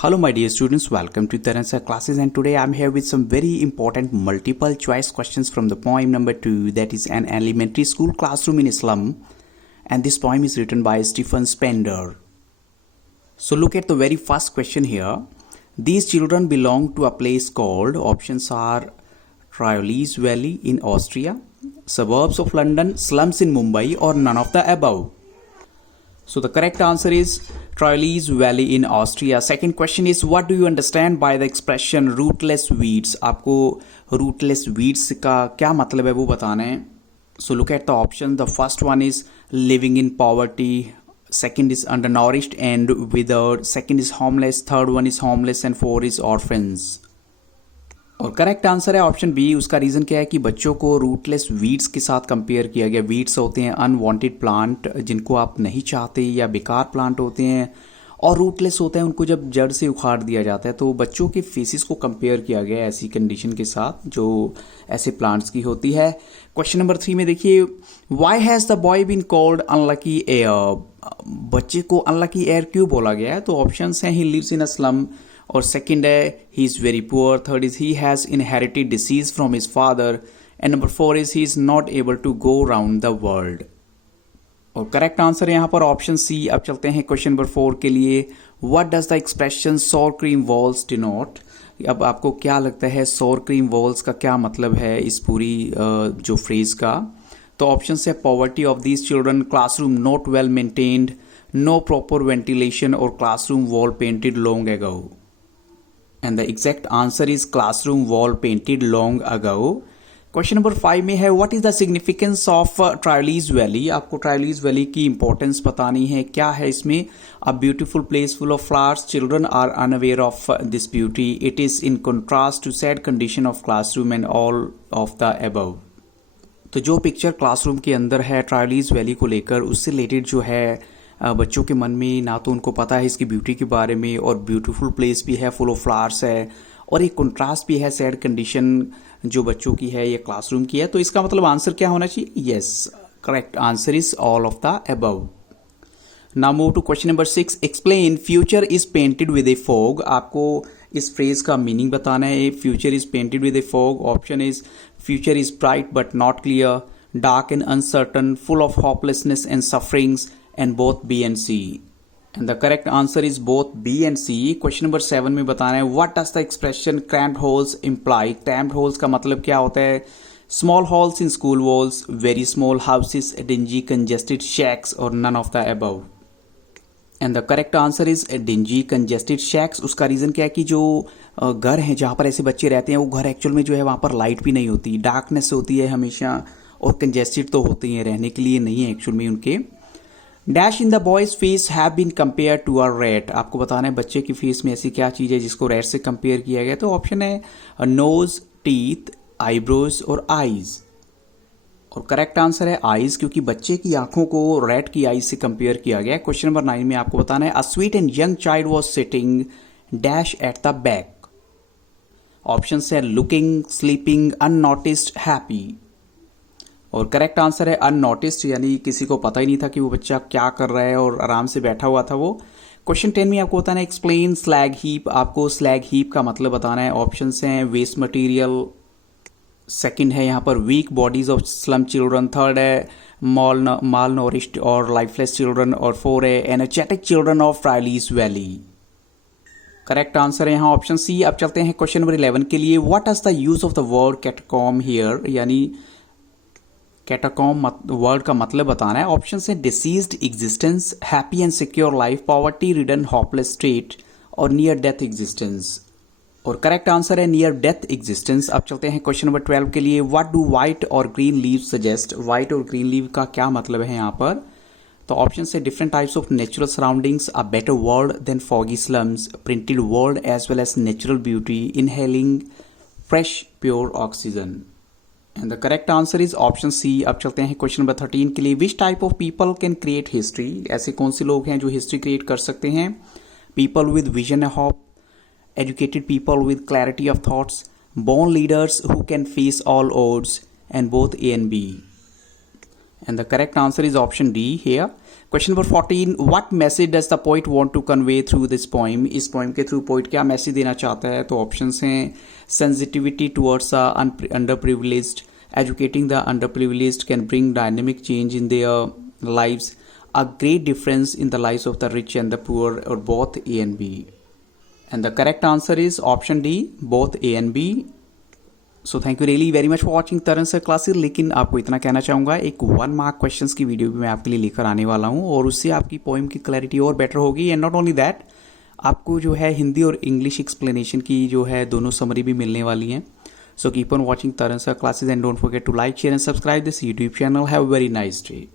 Hello my dear students, welcome to Taransa classes, and today I'm here with some very important multiple choice questions from the poem number 2, that is an elementary school classroom in Islam, and this poem is written by Stephen Spender. So look at the very first question here. These children belong to a place called, options are Triolis Valley in Austria, suburbs of London, slums in Mumbai, or none of the above. So the correct answer is Triolis Valley in Austria. Second question is, what do you understand by the expression rootless weeds? आपको rootless weeds का क्या मतलब है वो बताना है. So look at the option. The first one is living in poverty. Second is undernourished and withered. Second is homeless. Third one is homeless and four is orphans. और correct answer है option B. उसका reason क्या है कि बच्चों को rootless weeds के साथ कंपेयर किया गया. वीड्स होते हैं अनवांटेड प्लांट जिनको आप नहीं चाहते या बेकार प्लांट होते हैं, और रूटलेस होते हैं उनको जब जड़ से उखाड़ दिया जाता है. तो बच्चों के फेसिस को कंपेयर किया गया ऐसी कंडीशन के साथ जो ऐसे प्लांट्स की होती है. क्वेश्चन नंबर 3 में देखिए, why has the boy been called unlucky here? बच्चे को अनलकी एयर क्यों बोला गया है? तो ऑप्शन हैं he lives in a slum, और सेकंड है he is very poor, third is he has inherited disease from his father, and number 4 is he is not able to go round the world. और correct answer है यहाँ पर option C. अब चलते हैं question number 4 के लिए. What does the expression सोर क्रीम वॉल्स डिनोट? अब आपको क्या लगता है सोर क्रीम वॉल्स का क्या मतलब है इस पूरी जो फ्रेज का? तो ऑप्शन है poverty of these children, classroom not well maintained, no proper ventilation, और classroom wall painted long ago. And the exact answer is classroom wall painted long ago. Question number 5 में है, what is the significance of Triolies valley? आपको Triolies valley की importance बतानी है. क्या है इसमें? A beautiful place full of flowers, children are unaware of this beauty, it is in contrast to sad condition of classroom and all of the above. तो जो picture classroom के अंदर है ट्रायोलीज वैली को लेकर, उससे रिलेटेड जो है बच्चों के मन में ना तो उनको पता है इसकी ब्यूटी के बारे में, और ब्यूटीफुल प्लेस भी है, फुल ऑफ फ्लावर्स है, और एक कंट्रास्ट भी है, सैड कंडीशन जो बच्चों की है ये क्लासरूम की है. तो इसका मतलब आंसर क्या होना चाहिए? Yes, correct answer is all of the above. Now move to question number 6. Explain future is painted with a fog. आपको इस फ्रेज का मीनिंग बताना है. Future is painted with a fog. Option is future is bright but not clear, dark and uncertain, full of hopelessness and sufferings, and both B and C. And the correct answer is both B and C. Question number 7 में बताना है, what does the expression cramped holes imply? cramped holes का मतलब क्या होता है? small holes in school walls, very small houses, dingy congested shacks, or none of the above. And the correct answer is dingy congested shacks. उसका reason क्या है कि जो घर हैं जहाँ पर ऐसे बच्चे रहते हैं, वो घर एक्चुअल में जो है वहाँ पर लाइट भी नहीं होती, डार्कनेस होती है हमेशा, और कंजेस्टेड तो होते हैं, रहने के लिए नहीं है एक्चुअल में उनके. Dash in the boys face have been compare to a rat. आपको बताना है बच्चे की फेस में ऐसी क्या चीज़ है जिसको रैट से कंपेयर किया गया. तो ऑप्शन है नोज, टीथ, आईब्रोज, और आईज. और करेक्ट आंसर है आईज, क्योंकि बच्चे की आंखों को रैट की आईज से कंपेयर किया गया. क्वेश्चन नंबर 9 में आपको बताना है, a sweet and young child was sitting dash at the back. Option है लुकिंग, स्लीपिंग, अननोटिस्ड, हैप्पी. और करेक्ट आंसर है अननोटिस्ड, यानी किसी को पता ही नहीं था कि वो बच्चा क्या कर रहा है और आराम से बैठा हुआ था वो. क्वेश्चन 10 में आपको बताना है, एक्सप्लेन स्लैग हीप. आपको स्लैग हीप का मतलब बताना है. ऑप्शन हैं वेस्ट मटेरियल, सेकंड है यहाँ पर weak bodies of slum children, third है माल नोरिश्ड और लाइफलेस चिल्ड्रन, और फोर है energetic children of Triolies valley. Correct answer है यहाँ ऑप्शन सी. अब चलते हैं क्वेश्चन नंबर 11 के लिए. What is the use of the word catacomb here? यानी कैटाकॉम वर्ड का मतलब बताना है. ऑप्शन है deceased existence, happy and secure life, poverty ridden hopeless state, और नियर डेथ एग्जिस्टेंस. और करेक्ट आंसर है नियर डेथ एग्जिस्टेंस. अब चलते हैं क्वेश्चन नंबर 12 के लिए. व्हाट डू व्हाइट और ग्रीन लीव सजेस्ट? व्हाइट और ग्रीन लीव का क्या मतलब है यहाँ पर? तो ऑप्शन है different types of natural surroundings, a better world than foggy slums, printed world as well as natural beauty, inhaling fresh pure oxygen. And the correct answer is option C. अब चलते हैं क्वेश्चन नंबर 13 के लिए. Which type of people can create history? ऐसे कौन से लोग हैं जो हिस्ट्री क्रिएट कर सकते हैं? People with vision and hope, educated people with clarity of thoughts, born leaders who can face all odds, and both A and B. And the correct answer is option D here. Question number 14. What message does the poet want to convey through this poem? इस poem के through poet क्या message देना चाहता है? तो options हैं sensitivity towards the underprivileged, educating the underprivileged can bring dynamic change in their lives, a great difference in the lives of the rich and the poor, or both A and B. And the correct answer is option D, both A and B. So thank you really very much for watching Taran sir classes. लेकिन आपको इतना कहना चाहूँगा, एक 1 mark questions की video भी मैं आपके लिए लेकर आने वाला हूँ और उससे आपकी पोएम की क्लैरिटी और बेटर होगी। एंड नॉट ओनली दैट, आपको जो है हिंदी और इंग्लिश एक्सप्लेनेशन की जो है दोनों समरी भी मिलने वाली हैं। So keep on watching Taran sir classes and don't forget to like, share and subscribe this YouTube channel. Have a very nice day.